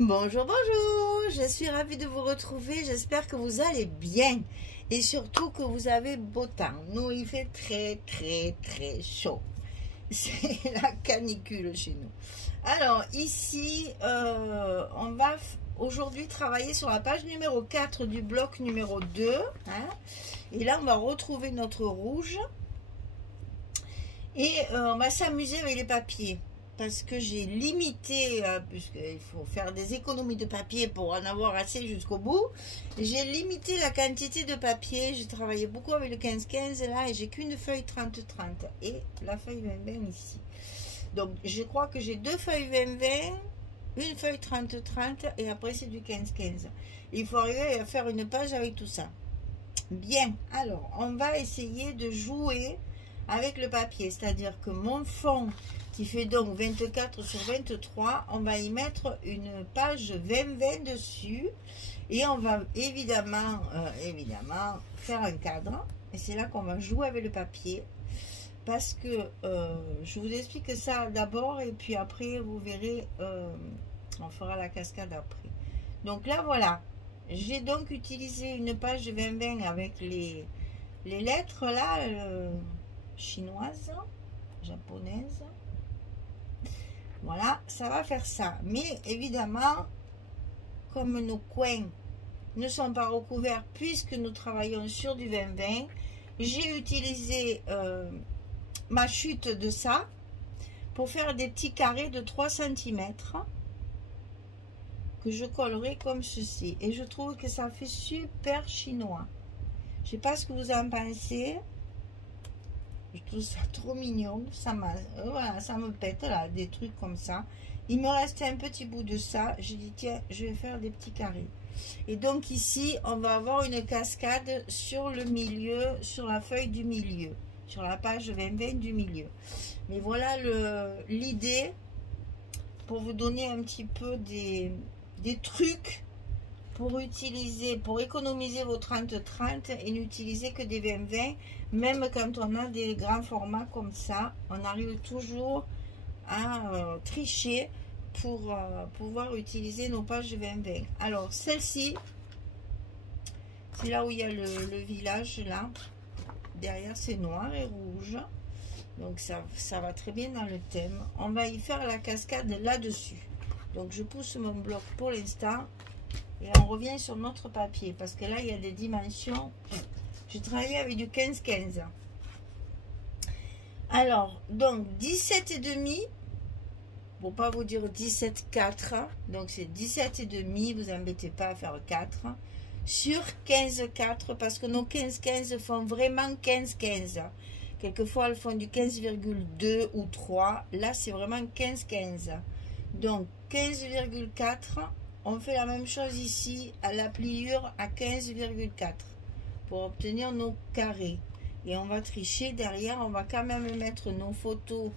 Bonjour, bonjour, je suis ravie de vous retrouver, j'espère que vous allez bien et surtout que vous avez beau temps. Nous, il fait très chaud, c'est la canicule chez nous. Alors ici, on va aujourd'hui travailler sur la page numéro 4 du bloc numéro 2, hein, et là on va retrouver notre rouge et on va s'amuser avec les papiers. Parce que j'ai limité, puisqu'il faut faire des économies de papier pour en avoir assez jusqu'au bout, j'ai limité la quantité de papier. J'ai travaillé beaucoup avec le 15-15 là et j'ai qu'une feuille 30-30 et la feuille 20-20 ici. Donc je crois que j'ai deux feuilles 20-20, une feuille 30-30 et après c'est du 15-15. Il faut arriver à faire une page avec tout ça. Bien, alors on va essayer de jouer avec le papier, c'est-à-dire que mon fond qui fait donc 24 sur 23, on va y mettre une page 20-20 dessus et on va évidemment faire un cadre et c'est là qu'on va jouer avec le papier parce que je vous explique ça d'abord et puis après vous verrez, on fera la cascade après. Donc là voilà, j'ai donc utilisé une page 20-20 avec les lettres là, chinoises, japonaises. Voilà, ça va faire ça. Mais évidemment, comme nos coins ne sont pas recouverts puisque nous travaillons sur du 20-20, j'ai utilisé ma chute de ça pour faire des petits carrés de 3 cm que je collerai comme ceci. Et je trouve que ça fait super chinois. Je sais pas ce que vous en pensez. Je trouve ça trop mignon. Voilà, ça me pète là, des trucs comme ça. Il me restait un petit bout de ça. J'ai dit tiens, je vais faire des petits carrés. Et donc ici, on va avoir une cascade sur le milieu, sur la feuille du milieu, sur la page 20-20 du milieu. Mais voilà l'idée pour vous donner un petit peu des trucs pour utiliser, pour économiser vos 30-30 et n'utiliser que des 20-20. Même quand on a des grands formats comme ça, on arrive toujours à tricher pour pouvoir utiliser nos pages 20-20. Alors celle-ci, c'est là où il y a le village là. Derrière c'est noir et rouge. Donc ça va très bien dans le thème. On va y faire la cascade là-dessus. Donc je pousse mon bloc pour l'instant. Et on revient sur notre papier. Parce que là il y a des dimensions. J'ai travaillé avec du 15-15. Alors, donc 17,5. Pour pas vous dire 17,4. Donc c'est 17,5. Vous embêtez pas à faire 4. Sur 15,4. Parce que nos 15-15 font vraiment 15-15. Quelquefois elles font du 15,2 ou 3. Là c'est vraiment 15-15. Donc 15,4. On fait la même chose ici à la pliure à 15,4 pour obtenir nos carrés. Et on va tricher derrière, on va quand même mettre nos photos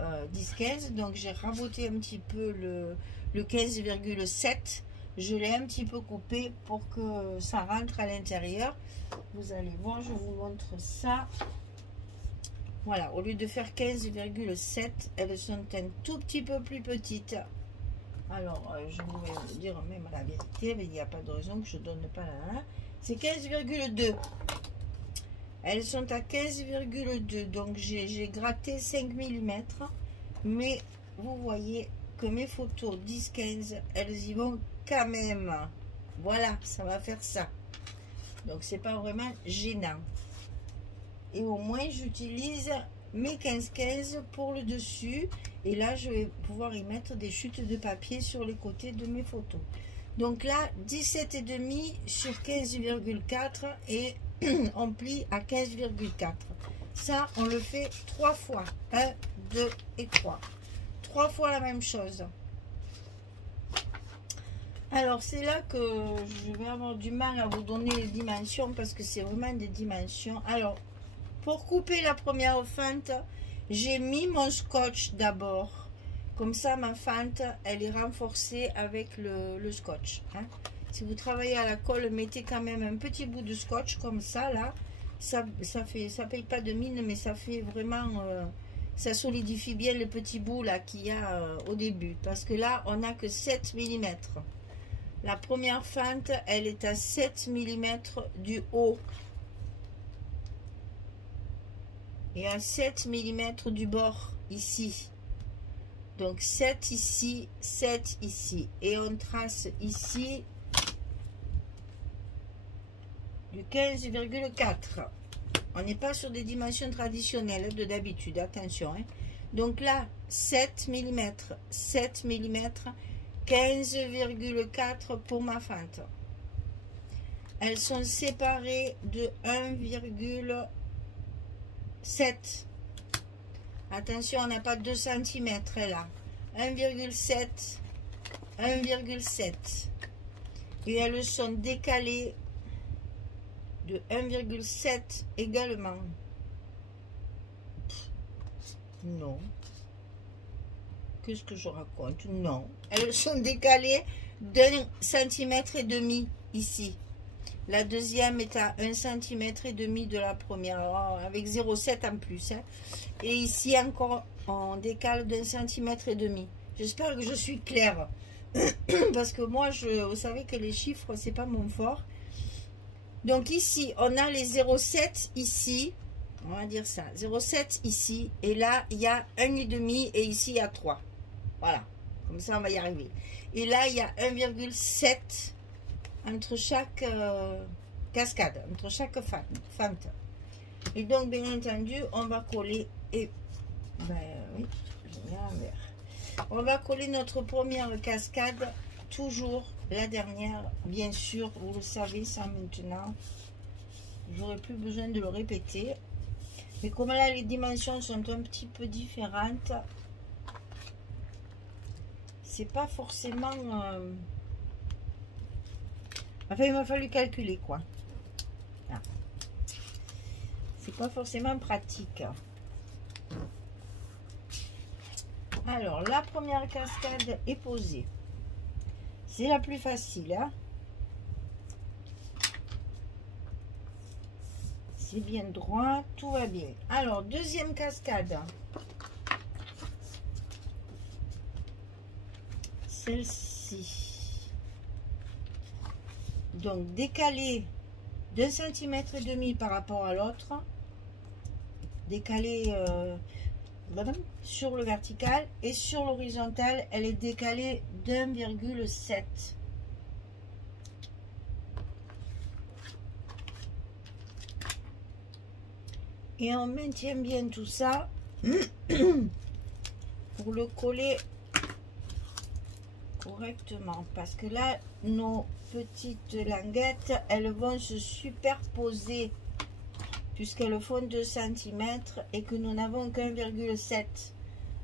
10-15. Donc j'ai raboté un petit peu le 15,7. Je l'ai un petit peu coupé pour que ça rentre à l'intérieur. Vous allez voir, je vous montre ça. Voilà, au lieu de faire 15,7, elles sont un tout petit peu plus petites. Alors, je vais dire même la vérité, mais il n'y a pas de raison que je ne donne pas la. C'est 15,2. Elles sont à 15,2. Donc, j'ai gratté 5 mm. Mais vous voyez que mes photos 10-15, elles y vont quand même. Voilà, ça va faire ça. Donc, c'est pas vraiment gênant. Et au moins, j'utilise mes 15-15 pour le dessus. Et là, je vais pouvoir y mettre des chutes de papier sur les côtés de mes photos. Donc là, 17,5 sur 15,4 et on plie à 15,4. Ça, on le fait 3 fois. 1, 2 et 3. 3 fois la même chose. Alors, c'est là que je vais avoir du mal à vous donner les dimensions parce que c'est vraiment des dimensions. Alors, pour couper la première fente, j'ai mis mon scotch d'abord. Comme ça, ma fente, elle est renforcée avec le scotch. Hein. Si vous travaillez à la colle, mettez quand même un petit bout de scotch comme ça, là. Ça paye pas de mine, mais ça fait vraiment... ça solidifie bien le petit bout là qu'il y a au début. Parce que là, on n'a que 7 mm. La première fente, elle est à 7 mm du haut. Et à 7 mm du bord, ici. Donc 7 ici, 7 ici. Et on trace ici du 15,4. On n'est pas sur des dimensions traditionnelles de d'habitude, attention. Hein. Donc là, 7 mm, 7 mm, 15,4 pour ma fente. Elles sont séparées de 1,7. Attention, on n'a pas 2 cm là. 1,7, 1,7. Et elles sont décalées de 1,7 également. Non. Qu'est-ce que je raconte? Non. Elles sont décalées d'1,5 cm ici. La deuxième est à 1,5 cm de la première, avec 0,7 en plus. Hein. Et ici encore, on décale d'1,5 cm. J'espère que je suis claire. Parce que moi, vous savez que les chiffres, c'est pas mon fort. Donc ici, on a les 0,7 ici. On va dire ça. 0,7 ici. Et là, il y a 1,5 et ici, il y a 3. Voilà. Comme ça, on va y arriver. Et là, il y a 1,7 entre chaque cascade, entre chaque fente. Et donc, bien entendu, on va coller. Et ben oui, je mets l'envers. On va coller notre première cascade, toujours la dernière, bien sûr, vous le savez ça maintenant. J'aurais plus besoin de le répéter. Mais comme là, les dimensions sont un petit peu différentes, c'est pas forcément... Enfin, il m'a fallu calculer, quoi. Ah. C'est pas forcément pratique. Alors, la première cascade est posée. C'est la plus facile, hein. C'est bien droit, tout va bien. Alors, deuxième cascade. Celle-ci. Donc, décaler d'1,5 cm par rapport à l'autre. Décaler sur le vertical. Et sur l'horizontale, elle est décalée d'1,7. Et on maintient bien tout ça pour le coller correctement. Parce que là, nos petites languettes, elles vont se superposer puisqu'elles font 2 cm et que nous n'avons qu'1,7.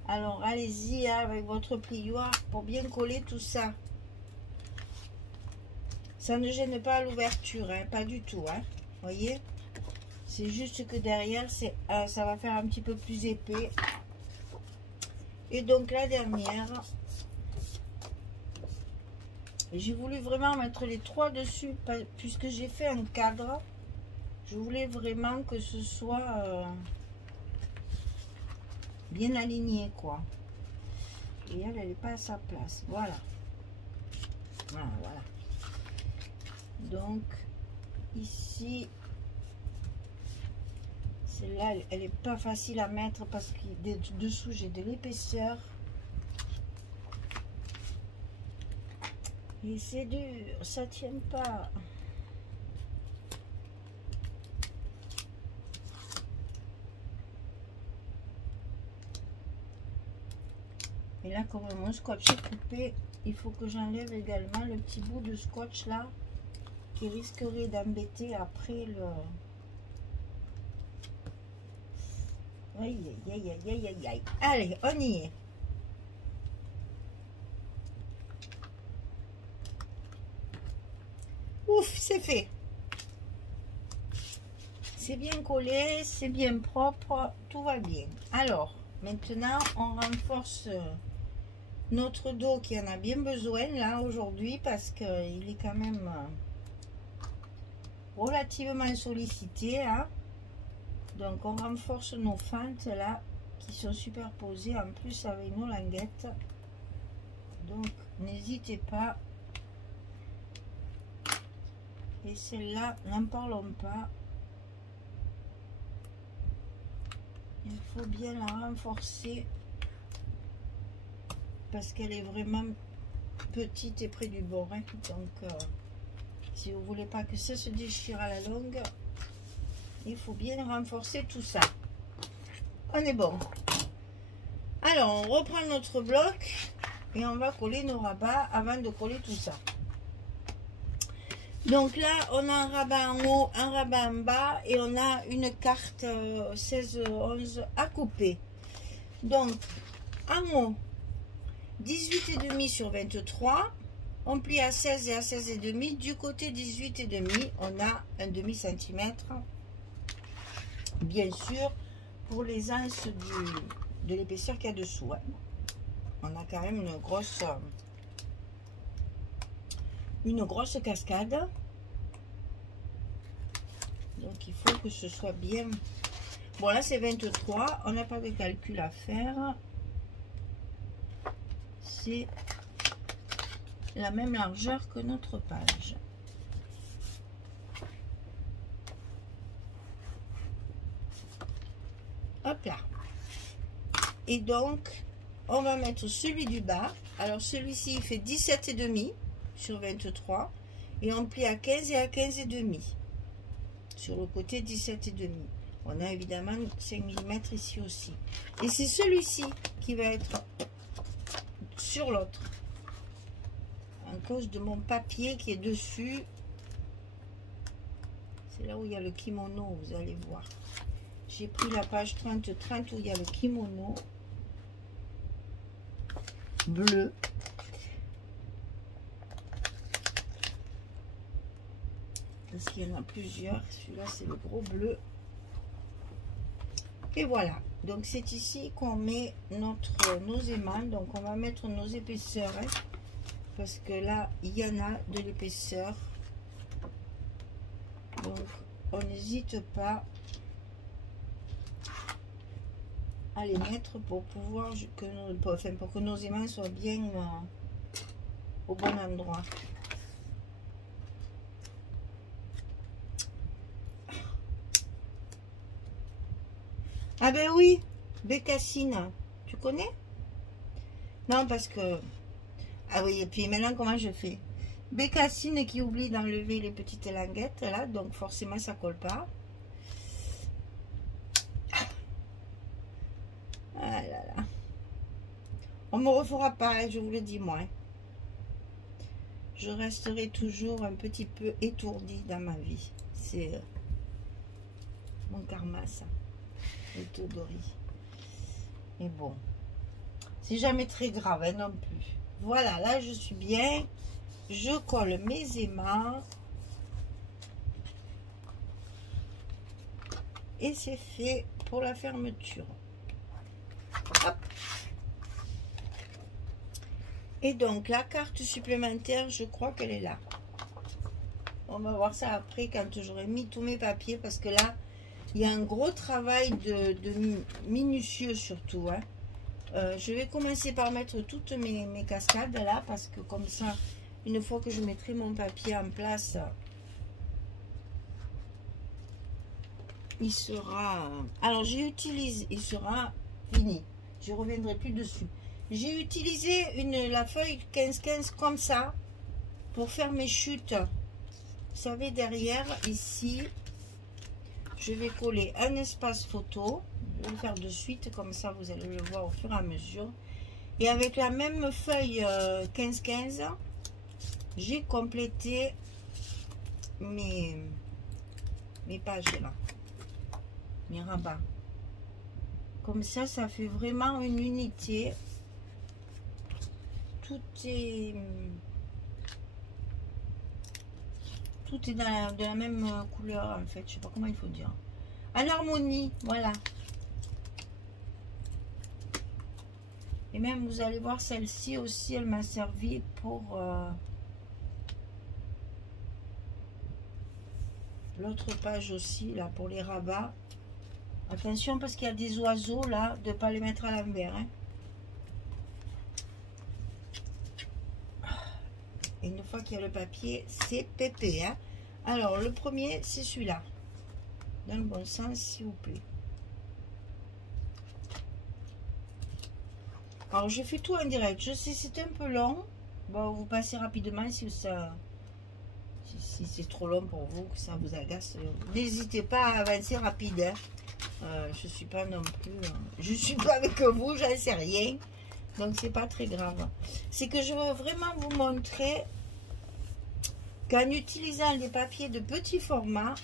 Alors, allez-y hein, avec votre plioir pour bien coller tout ça. Ça ne gêne pas l'ouverture, hein, pas du tout. Hein, voyez? C'est juste que derrière, ça va faire un petit peu plus épais. Et donc, la dernière, j'ai voulu vraiment mettre les 3 dessus, puisque j'ai fait un cadre. Je voulais vraiment que ce soit bien aligné, quoi. Et elle n'est pas à sa place. Voilà. Voilà, voilà. Donc, ici... Celle-là, elle n'est pas facile à mettre parce que dessous, j'ai de l'épaisseur. Et c'est dur, ça tient pas. Et là, comme mon scotch est coupé, il faut que j'enlève également le petit bout de scotch là qui risquerait d'embêter après le... Aïe, aïe, aïe, aïe, aïe, aïe. Allez, on y est. Ouf, c'est fait. C'est bien collé, c'est bien propre, tout va bien. Alors, maintenant, on renforce notre dos qui en a bien besoin là aujourd'hui parce qu'il est quand même relativement sollicité. Hein. Donc, on renforce nos fentes là qui sont superposées en plus avec nos languettes. Donc n'hésitez pas. Et celle-là, n'en parlons pas. Il faut bien la renforcer parce qu'elle est vraiment petite et près du bord, hein. Donc si vous voulez pas que ça se déchire à la longue, il faut bien renforcer tout ça. On est bon. Alors on reprend notre bloc et on va coller nos rabats avant de coller tout ça. Donc là on a un rabat en haut, un rabat en bas et on a une carte 16-11 à couper. Donc en haut 18,5 sur 23, on plie à 16 et à 16,5. Du côté 18,5, on a un demi-centimètre. Bien sûr, pour les anses de l'épaisseur qu'il y a dessous. Hein. On a quand même une grosse cascade. Donc il faut que ce soit bien. Bon là c'est 23, on n'a pas de calcul à faire. C'est la même largeur que notre page. Hop là. Et donc, on va mettre celui du bas. Alors celui-ci, il fait 17,5 sur 23. Et on plie à 15 et à 15,5. Sur le côté 17,5. On a évidemment 5 mm ici aussi. Et c'est celui-ci qui va être sur l'autre. À cause de mon papier qui est dessus. C'est là où il y a le kimono, vous allez voir. J'ai pris la page 30-30 où il y a le kimono bleu. Parce qu'il y en a plusieurs. Celui-là, c'est le gros bleu. Et voilà. Donc, c'est ici qu'on met nos aimants. Donc, on va mettre nos épaisseurs. Hein, parce que là, il y en a de l'épaisseur. Donc, on n'hésite pas à les mettre pour pouvoir pour que nos aimants soient bien au bon endroit. Ah ben oui, bécassine, tu connais? Non, parce que... Ah oui, et puis maintenant, comment je fais? Bécassine qui oublie d'enlever les petites languettes, là, donc forcément, ça colle pas. Ah là là. On me refera pas, je vous le dis, moi. Je resterai toujours un petit peu étourdie dans ma vie. C'est mon karma, ça. Étourdi. Et bon, c'est jamais très grave hein, non plus. Voilà, là je suis bien. Je colle mes aimants. Et c'est fait pour la fermeture. Hop. Et donc la carte supplémentaire, je crois qu'elle est là. On va voir ça après quand j'aurai mis tous mes papiers parce que là, il y a un gros travail de minutieux surtout. Hein. Je vais commencer par mettre toutes mes cascades là parce que comme ça, une fois que je mettrai mon papier en place, il sera... Alors j'utilise, il sera fini. Je reviendrai plus dessus. J'ai utilisé la feuille 15-15 comme ça pour faire mes chutes. Vous savez, derrière, ici, je vais coller un espace photo. Je vais le faire de suite, comme ça vous allez le voir au fur et à mesure. Et avec la même feuille 15-15, j'ai complété mes pages là, mes rabats. Comme ça, ça fait vraiment une unité. Tout est de la même couleur en fait, je sais pas comment il faut dire, en harmonie, voilà. Et même vous allez voir celle-ci aussi, elle m'a servi pour l'autre page aussi là, pour les rabats. Attention parce qu'il y a des oiseaux là, de ne pas les mettre à l'envers. Hein. Et une fois qu'il y a le papier, c'est pépé. Hein. Alors, le premier, c'est celui-là. Dans le bon sens, s'il vous plaît. Alors, je fais tout en direct. Je sais, c'est un peu long. Bon, vous passez rapidement si ça... Si c'est trop long pour vous, que ça vous agace. N'hésitez pas à avancer rapide. Hein. Je suis pas non plus... je suis pas avec vous, j'en sais rien. Donc, c'est pas très grave. C'est que je veux vraiment vous montrer qu'en utilisant les papiers de petit format,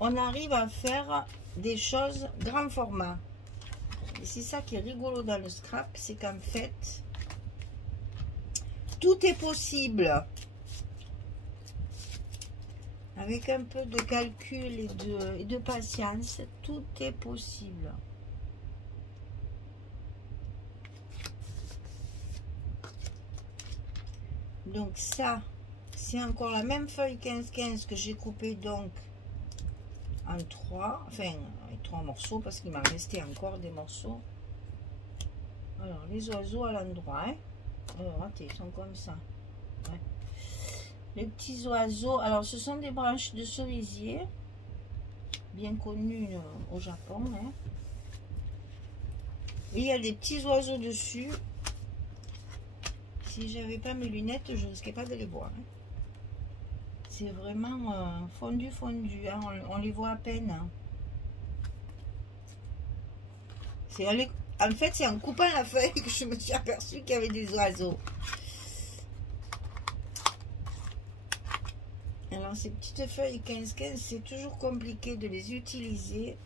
on arrive à faire des choses grand format. Et c'est ça qui est rigolo dans le scrap, c'est qu'en fait, tout est possible. Avec un peu de calcul et de patience, tout est possible. Donc ça, c'est encore la même feuille 15-15 que j'ai coupée donc en 3, enfin 3 morceaux parce qu'il m'a resté encore des morceaux. Alors les oiseaux à l'endroit, hein. Alors attends, ils sont comme ça. Ouais. Les petits oiseaux, alors ce sont des branches de cerisier, bien connues au Japon. Hein. Et il y a des petits oiseaux dessus. Si j'avais pas mes lunettes, je risquais pas de les voir. Hein. C'est vraiment fondu. Hein. On les voit à peine. Hein. En fait, c'est en coupant la feuille que je me suis aperçue qu'il y avait des oiseaux. Alors, ces petites feuilles 15-15, c'est toujours compliqué de les utiliser.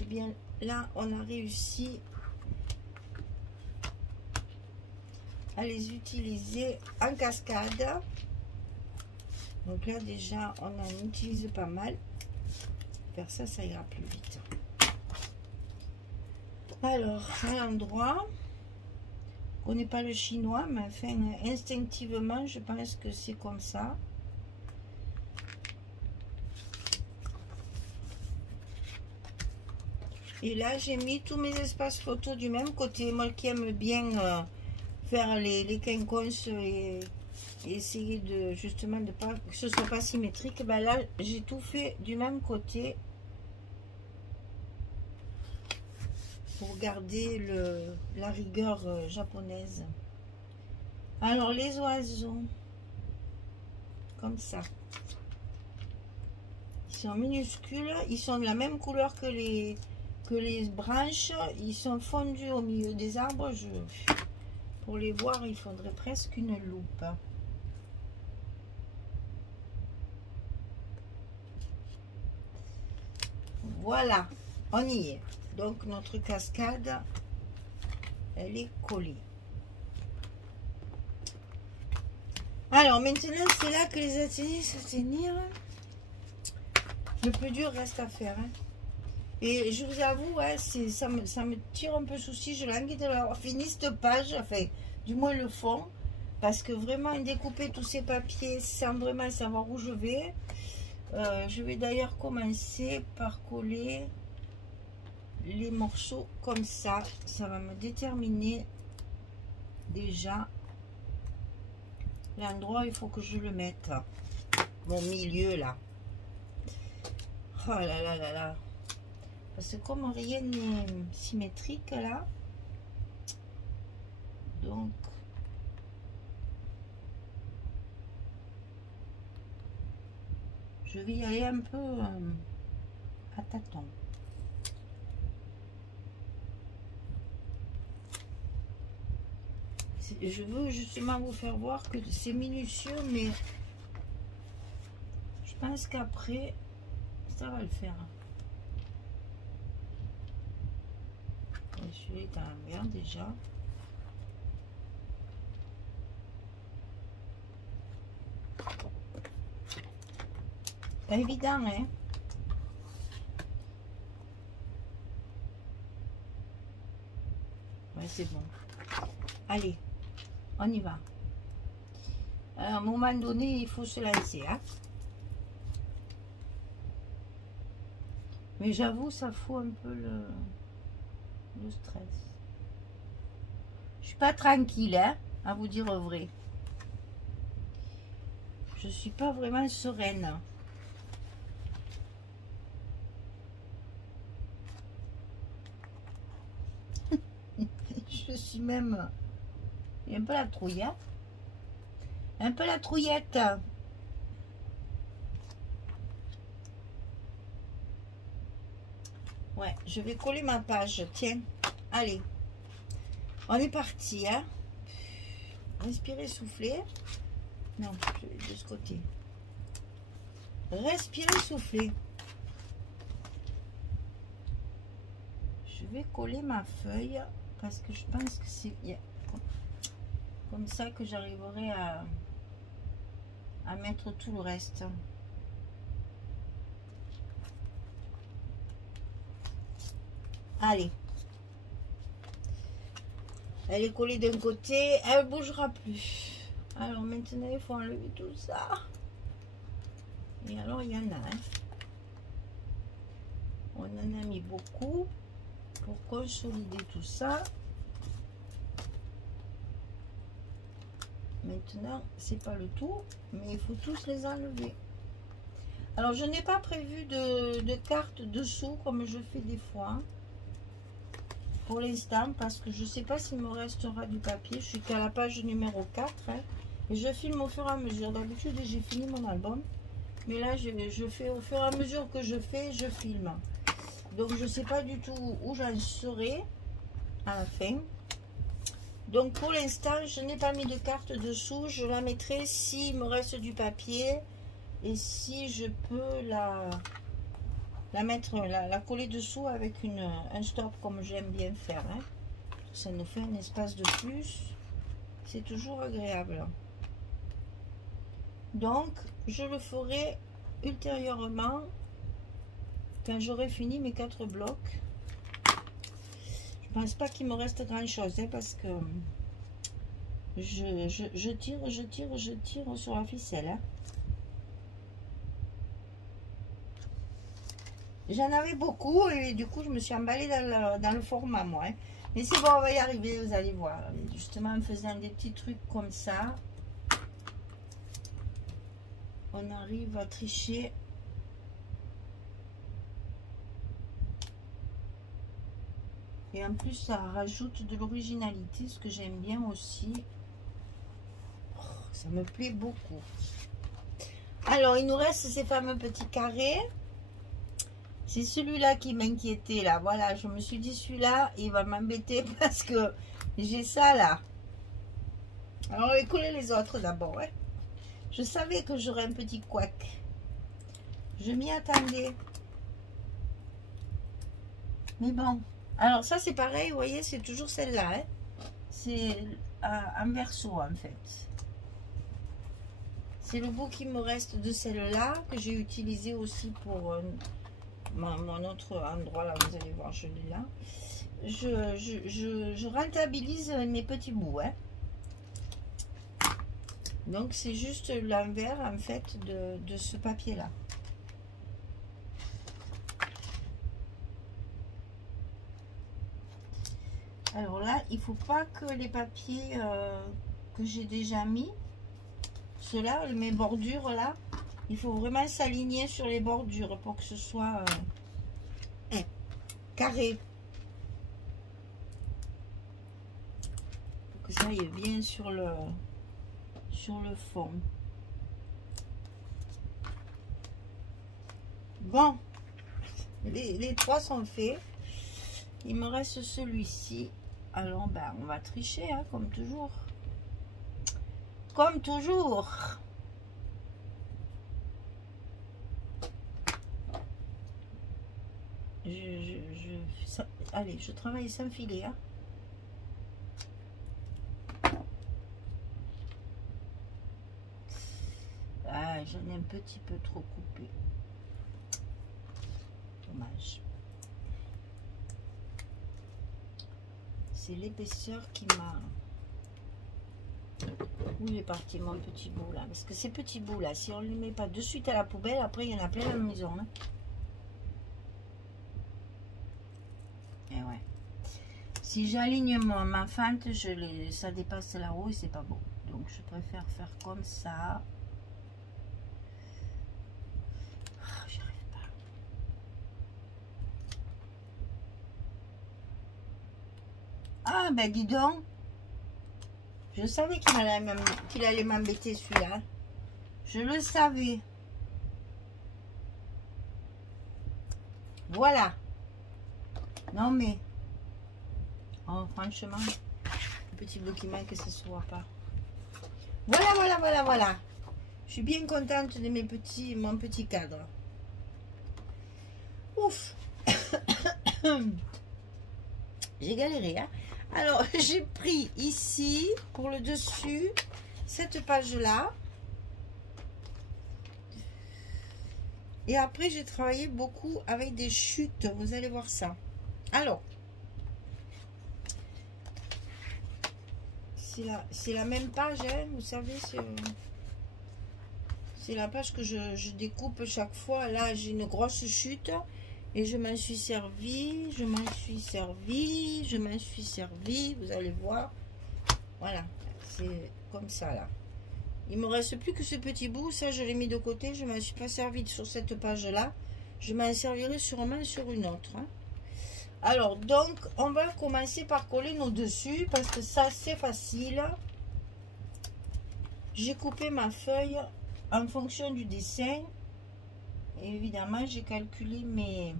Eh bien, là, on a réussi à les utiliser en cascade. Donc là, déjà, on en utilise pas mal. Faire ça, ça ira plus vite. Alors, à l'endroit, on ne connaît pas le chinois, mais enfin, instinctivement, je pense que c'est comme ça. Et là, j'ai mis tous mes espaces photos du même côté. Moi qui aime bien faire les quinconces et essayer de justement de pas que ce soit pas symétrique, ben là, j'ai tout fait du même côté pour garder la rigueur japonaise. Alors, les oiseaux, comme ça. Ils sont minuscules, ils sont de la même couleur que les branches, ils sont fondus au milieu des arbres. Pour les voir, il faudrait presque une loupe. Voilà, on y est. Donc notre cascade, elle est collée. Alors maintenant, c'est là que les ateliers s'atteignent. Le plus dur reste à faire. Hein. Et je vous avoue, ouais, ça me tire un peu souci. Je languis d'avoir fini cette page, enfin, du moins le fond. Parce que vraiment, découper tous ces papiers sans vraiment savoir où je vais. Je vais d'ailleurs commencer par coller les morceaux comme ça. Ça va me déterminer déjà l'endroit où il faut que je le mette. Mon milieu là. Oh là là là là. Parce que comme rien n'est symétrique là, donc je vais y aller un peu à tâtons. Je veux justement vous faire voir que c'est minutieux, mais je pense qu'après ça va le faire. Celui-là est à l'envers déjà. Pas évident, hein? Ouais, c'est bon. Allez, on y va. À un moment donné, il faut se lancer, hein? Mais j'avoue, ça fout un peu le stress. Je suis pas tranquille, hein, à vous dire vrai. Je suis pas vraiment sereine. Je suis même un peu la trouillette. Un peu la trouillette. Ouais, je vais coller ma page. Tiens, allez. On est parti, hein. Respirez, soufflez. Non, je vais de ce côté. Respirez, soufflez. Je vais coller ma feuille parce que je pense que c'est comme ça que j'arriverai à mettre tout le reste. Allez. Elle est collée d'un côté, elle ne bougera plus. Alors maintenant, il faut enlever tout ça. Et alors, il y en a. Hein. On en a mis beaucoup pour consolider tout ça. Maintenant, c'est pas le tout, mais il faut tous les enlever. Alors, je n'ai pas prévu de carte dessous comme je fais des fois. Pour l'instant, parce que je ne sais pas s'il me restera du papier. Je suis qu'à la page numéro 4. Hein, et je filme au fur et à mesure. D'habitude, j'ai fini mon album. Mais là, je fais au fur et à mesure que je fais, je filme. Donc, je ne sais pas du tout où j'en serai à la fin. Donc, pour l'instant, je n'ai pas mis de carte dessous. Je la mettrai s'il me reste du papier. Et si je peux la coller dessous avec un stop comme j'aime bien faire. Hein. Ça nous fait un espace de plus. C'est toujours agréable. Donc, je le ferai ultérieurement quand j'aurai fini mes 4 blocs. Je pense pas qu'il me reste grand chose hein, parce que je tire sur la ficelle. Hein. J'en avais beaucoup et du coup je me suis emballée dans le format moi. Hein. Mais c'est bon, on va y arriver, vous allez voir. Justement en faisant des petits trucs comme ça, on arrive à tricher. Et en plus ça rajoute de l'originalité, ce que j'aime bien aussi. Oh, ça me plaît beaucoup. Alors il nous reste ces fameux petits carrés. C'est celui-là qui m'inquiétait là. Voilà, je me suis dit celui-là, il va m'embêter parce que j'ai ça là. Alors on va coller les autres d'abord. Hein. Je savais que j'aurais un petit couac. Je m'y attendais. Mais bon. Alors ça c'est pareil, vous voyez, c'est toujours celle-là. Hein. C'est un verso en fait. C'est le bout qui me reste de celle-là que j'ai utilisé aussi pour... mon autre endroit là, vous allez voir, je l'ai là. Je rentabilise mes petits bouts. Hein. Donc c'est juste l'envers en fait de ce papier là. Alors là, il faut pas que les papiers que j'ai déjà mis, ceux-là, mes bordures là, il faut vraiment s'aligner sur les bordures pour que ce soit carré. Pour que ça aille bien sur le fond. Bon, les trois sont faits. Il me reste celui-ci. Alors, ben, on va tricher, hein, comme toujours. Comme toujours. Allez, je travaille sans filet. Hein. Ah, j'en ai un petit peu trop coupé. Dommage. C'est l'épaisseur qui m'a... Où il est parti mon petit bout là? Parce que ces petits bouts là, si on ne les met pas de suite à la poubelle, après il y en a plein à la maison. Hein. ouais. Si j'aligne ma fente, ça dépasse là-haut et c'est pas beau. Donc je préfère faire comme ça. Oh, j'y arrive pas. Ah ben dis donc. Je savais qu'il allait m'embêter celui-là. Je le savais. Voilà. Non mais. Oh franchement. Le petit bout qui manque que ça se voit pas. Voilà. Je suis bien contente de mon petit cadre. Ouf. J'ai galéré, hein. Alors, j'ai pris ici, pour le dessus, cette page-là. Et après, j'ai travaillé beaucoup avec des chutes. Vous allez voir ça. Alors, c'est la même page, hein, vous savez, c'est la page que je découpe chaque fois. Là, j'ai une grosse chute. Et je m'en suis servi, vous allez voir. Voilà, c'est comme ça là. Il me reste plus que ce petit bout, ça je l'ai mis de côté, je m'en suis pas servi sur cette page là. Je m'en servirai sûrement sur une autre. Hein. Alors donc, on va commencer par coller nos dessus, parce que ça c'est facile. J'ai coupé ma feuille en fonction du dessin. Et évidemment, j'ai calculé mes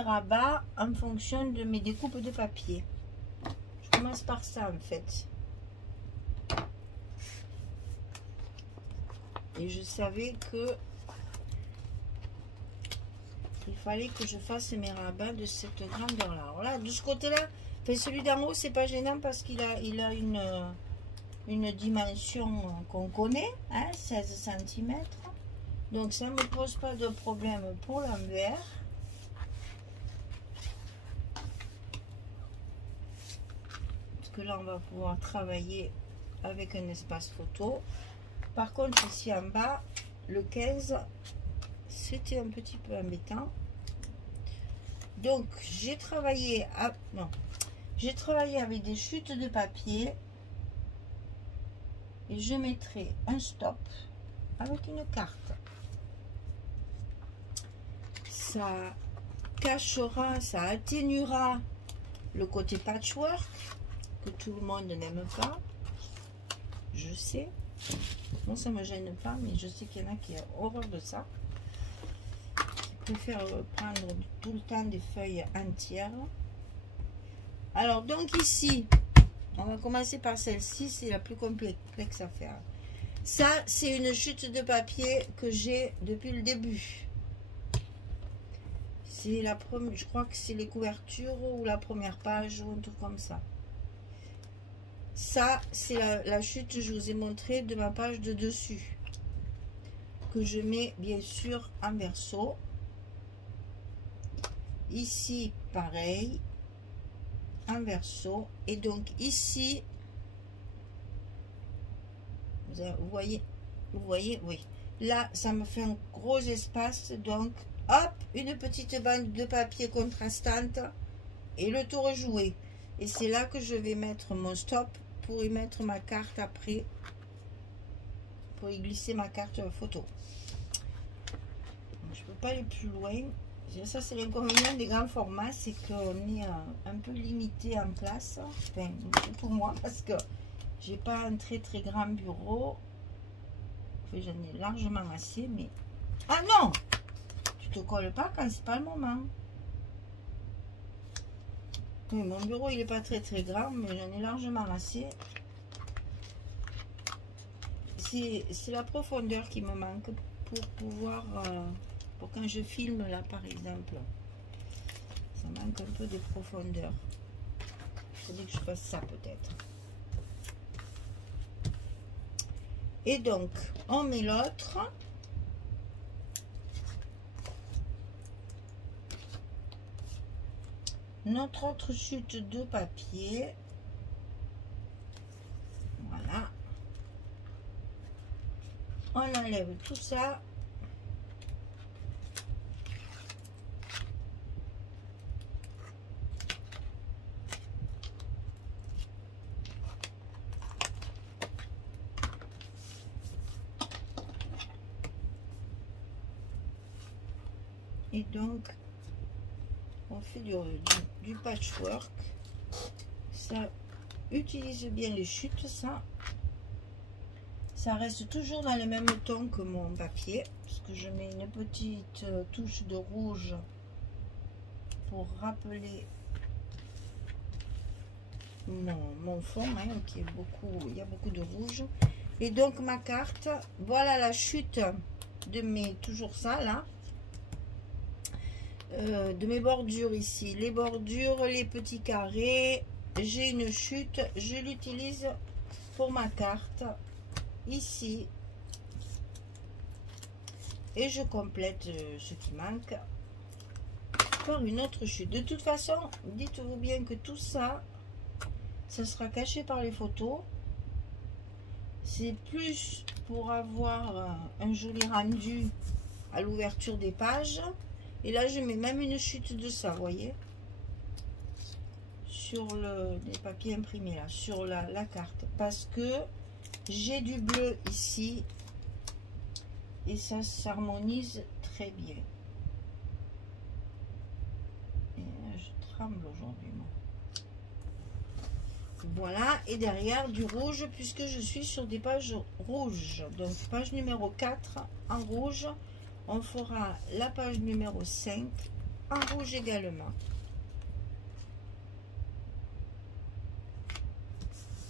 rabats en fonction de mes découpes de papier. Je commence par ça en fait. Et je savais que il fallait que je fasse mes rabats de cette grandeur là. Voilà, de ce côté là, enfin, celui d'en haut c'est pas gênant parce qu'il a une dimension qu'on connaît, hein, 16 cm. Donc ça ne me pose pas de problème pour l'envers. Parce que là on va pouvoir travailler avec un espace photo. Par contre ici en bas, le 15, c'était un petit peu embêtant. Donc j'ai travaillé avec des chutes de papier. Et je mettrai un stop avec une carte. Ça cachera, ça atténuera le côté patchwork que tout le monde n'aime pas. Je sais. Moi, ça ne me gêne pas, mais je sais qu'il y en a qui ont horreur de ça. Qui préfèrent prendre tout le temps des feuilles entières. Alors, donc ici... On va commencer par celle-ci, c'est la plus complexe à faire. Ça, c'est une chute de papier que j'ai depuis le début. C'est la première, je crois que c'est les couvertures ou la première page ou un truc comme ça. Ça, c'est la chute, je vous ai montré, de ma page de dessus. Que je mets bien sûr en verso. Ici, pareil. En verso, et donc ici vous voyez, oui, là ça me fait un gros espace, donc hop, une petite bande de papier contrastante et le tour joué. Et c'est là que je vais mettre mon stop pour y mettre ma carte après, pour y glisser ma carte photo. Donc, je peux pas aller plus loin. Ça, c'est l'inconvénient des grands formats, c'est qu'on est un peu limité en place. Enfin, surtout moi, parce que j'ai pas un très grand bureau. Enfin, j'en ai largement assez, mais... Ah non! Tu te colles pas quand c'est pas le moment. Oui, mon bureau, il est pas très grand, mais j'en ai largement assez. C'est la profondeur qui me manque pour pouvoir... pour quand je filme là par exemple, ça manque un peu de profondeur. Il faudrait que je fasse ça peut-être. Et donc on met l'autre. Notre autre chute de papier. Voilà. On enlève tout ça. Et donc, on fait du patchwork. Ça utilise bien les chutes, ça. Ça reste toujours dans le même ton que mon papier, parce que je mets une petite touche de rouge pour rappeler mon fond, hein, qui est beaucoup, il y a beaucoup de rouge. Et donc ma carte, voilà la chute de mes, toujours ça là, de mes bordures ici, les bordures, les petits carrés. J'ai une chute, je l'utilise pour ma carte ici et je complète ce qui manque par une autre chute. De toute façon, dites-vous bien que tout ça, ça sera caché par les photos. C'est plus pour avoir un joli rendu à l'ouverture des pages. Et là, je mets même une chute de ça, vous voyez, sur les papiers imprimés, là, sur la carte. Parce que j'ai du bleu ici. Et ça s'harmonise très bien. Et je tremble aujourd'hui, moi. Voilà, et derrière du rouge, puisque je suis sur des pages rouges. Donc, page numéro 4 en rouge. On fera la page numéro 5 en rouge également.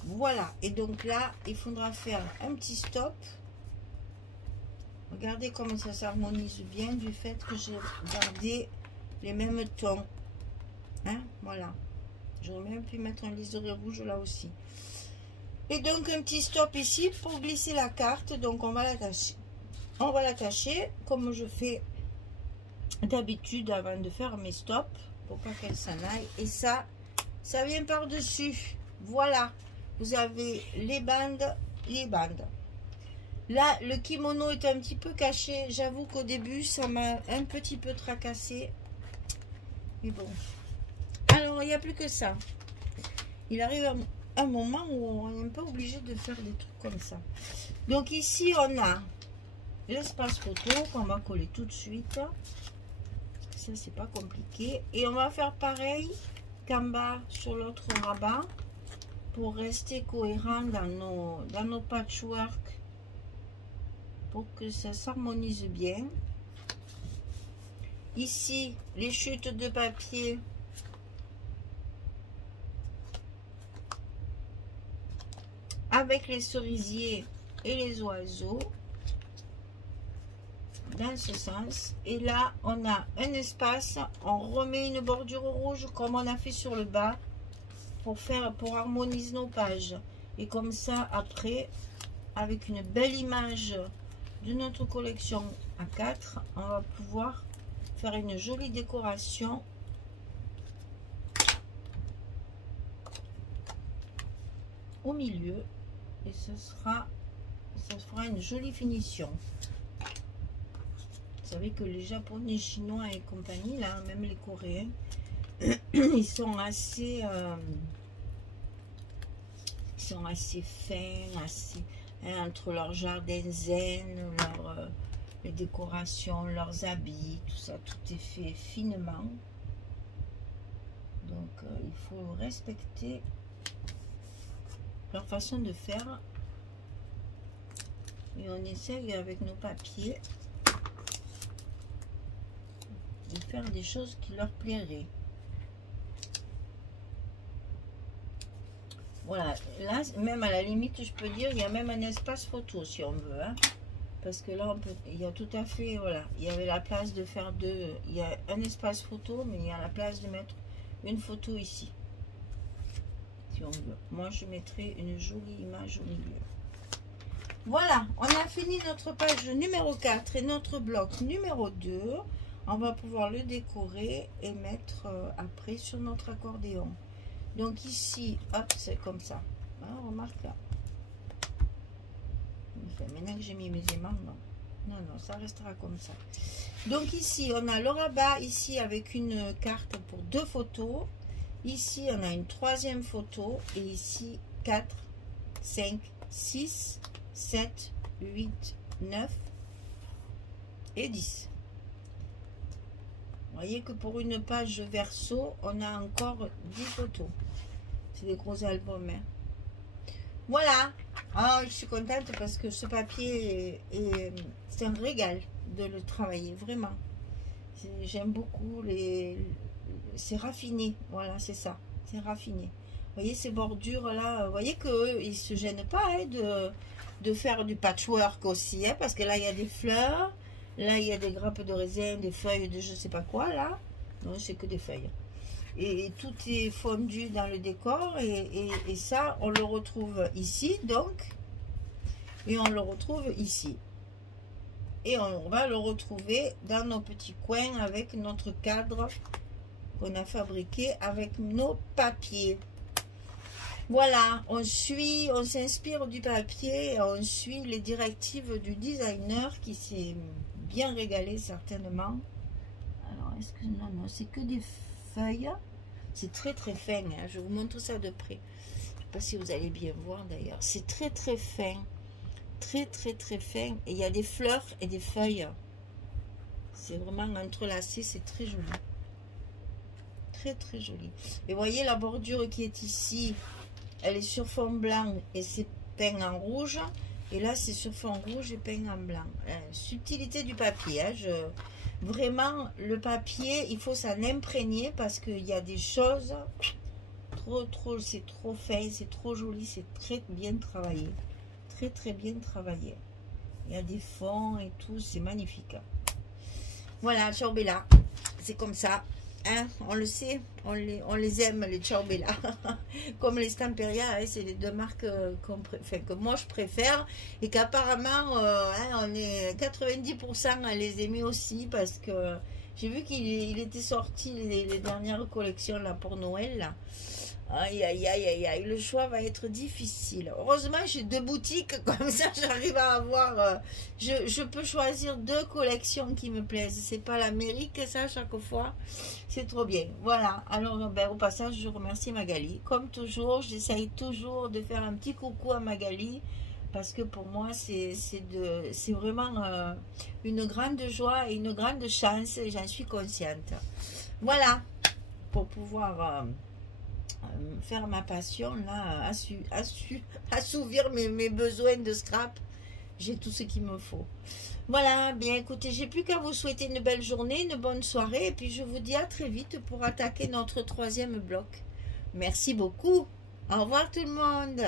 Voilà, et donc là, il faudra faire un petit stop. Regardez comment ça s'harmonise bien du fait que j'ai gardé les mêmes tons. Hein, voilà. J'aurais même pu mettre un liseré rouge là aussi. Et donc un petit stop ici pour glisser la carte. Donc on va la cacher. On va la cacher comme je fais d'habitude avant de faire mes stops. Pour pas qu'elle s'en aille. Et ça vient par-dessus. Voilà. Vous avez les bandes, les bandes. Là, le kimono est un petit peu caché. J'avoue qu'au début, ça m'a un petit peu tracassé. Mais bon. Alors, il n'y a plus que ça. Il arrive un moment où on n'est pas obligé de faire des trucs comme ça. Donc ici, on a l'espace photo qu'on va coller tout de suite. Ça, c'est pas compliqué. Et on va faire pareil qu'en bas sur l'autre rabat pour rester cohérent dans nos patchwork. Pour que ça s'harmonise bien. Ici, les chutes de papier. Avec les cerisiers et les oiseaux. Dans ce sens. Et là, on a un espace. On remet une bordure rouge comme on a fait sur le bas. Pour harmoniser nos pages. Et comme ça, après, avec une belle image de notre collection A4, on va pouvoir faire une jolie décoration au milieu et ça fera une jolie finition. Vous savez que les Japonais, Chinois et compagnie, là, même les Coréens, ils sont assez fins, assez entre leur jardin zen, les décorations, leurs habits, tout ça, tout est fait finement. Donc il faut respecter leur façon de faire. Et on essaye avec nos papiers de faire des choses qui leur plairaient. Voilà, là, même à la limite, je peux dire, il y a même un espace photo si on veut. Hein, parce que là, il y a tout à fait, voilà, il y avait la place de faire il y a un espace photo, mais il y a la place de mettre une photo ici. Si on veut. Moi, je mettrai une jolie image au milieu. Voilà, on a fini notre page numéro 4 et notre bloc numéro 2. On va pouvoir le décorer et mettre après sur notre accordéon. Donc ici, hop, c'est comme ça. Hein, remarque là. Enfin, maintenant que j'ai mis mes aimants, non, ça restera comme ça. Donc ici, on a le rabat ici avec une carte pour 2 photos. Ici, on a une 3e photo. Et ici, 4, 5, 6, 7, 8, 9 et 10. Vous voyez que pour une page verso, on a encore 10 photos. C'est des gros albums. Hein. Voilà. Ah, je suis contente parce que ce papier, c'est un régal de le travailler, vraiment. J'aime beaucoup c'est raffiné. Voilà, c'est ça. C'est raffiné. Vous voyez ces bordures là. Vous voyez qu'eux, ils ne se gênent pas hein, de faire du patchwork aussi. Hein, parce que là, il y a des fleurs. Là, il y a des grappes de raisin, des feuilles de je sais pas quoi là. Non, c'est que des feuilles. Et tout est fondu dans le décor. Et ça, on le retrouve ici, donc. Et on le retrouve ici. Et on va le retrouver dans nos petits coins avec notre cadre qu'on a fabriqué avec nos papiers. Voilà, on s'inspire du papier, on suit les directives du designer qui s'est bien régalé certainement. Alors, est-ce que non, c'est que des feuilles. C'est très très fin, hein. Je vous montre ça de près. Je ne sais pas si vous allez bien voir d'ailleurs. C'est très très fin. Très très très fin. Et il y a des fleurs et des feuilles. C'est vraiment entrelacé, c'est très joli. Très très joli. Et voyez la bordure qui est ici. Elle est sur fond blanc et c'est peint en rouge. Et là, c'est sur fond rouge et peint en blanc. Subtilité du papier. Hein, vraiment, le papier, il faut s'en imprégner parce qu'il y a des choses c'est trop fin, c'est trop joli, c'est très bien travaillé. Très très bien travaillé. Il y a des fonds et tout, c'est magnifique. Voilà, ciao Bella. C'est comme ça. Hein, on le sait, on les aime, les Ciao Bella. Comme les Stamperia, hein, c'est les deux marques que moi je préfère. Et qu'apparemment, hein, on est 90% à les aimer aussi. Parce que j'ai vu qu'il était sorti les dernières collections là, pour Noël. Là. Aïe, aïe, aïe, aïe, aïe, le choix va être difficile. Heureusement, j'ai 2 boutiques, comme ça j'arrive à avoir... je peux choisir 2 collections qui me plaisent. C'est pas l'Amérique, ça, à chaque fois. C'est trop bien. Voilà. Alors, ben, au passage, je remercie Magali. Comme toujours, j'essaye toujours de faire un petit coucou à Magali. Parce que pour moi, c'est vraiment une grande joie et une grande chance. Et j'en suis consciente. Voilà. Pour pouvoir... faire ma passion là, assouvir mes besoins de scrap. J'ai tout ce qu'il me faut. Voilà, bien écoutez, j'ai plus qu'à vous souhaiter une belle journée, une bonne soirée, et puis je vous dis à très vite pour attaquer notre 3e bloc. Merci beaucoup. Au revoir tout le monde.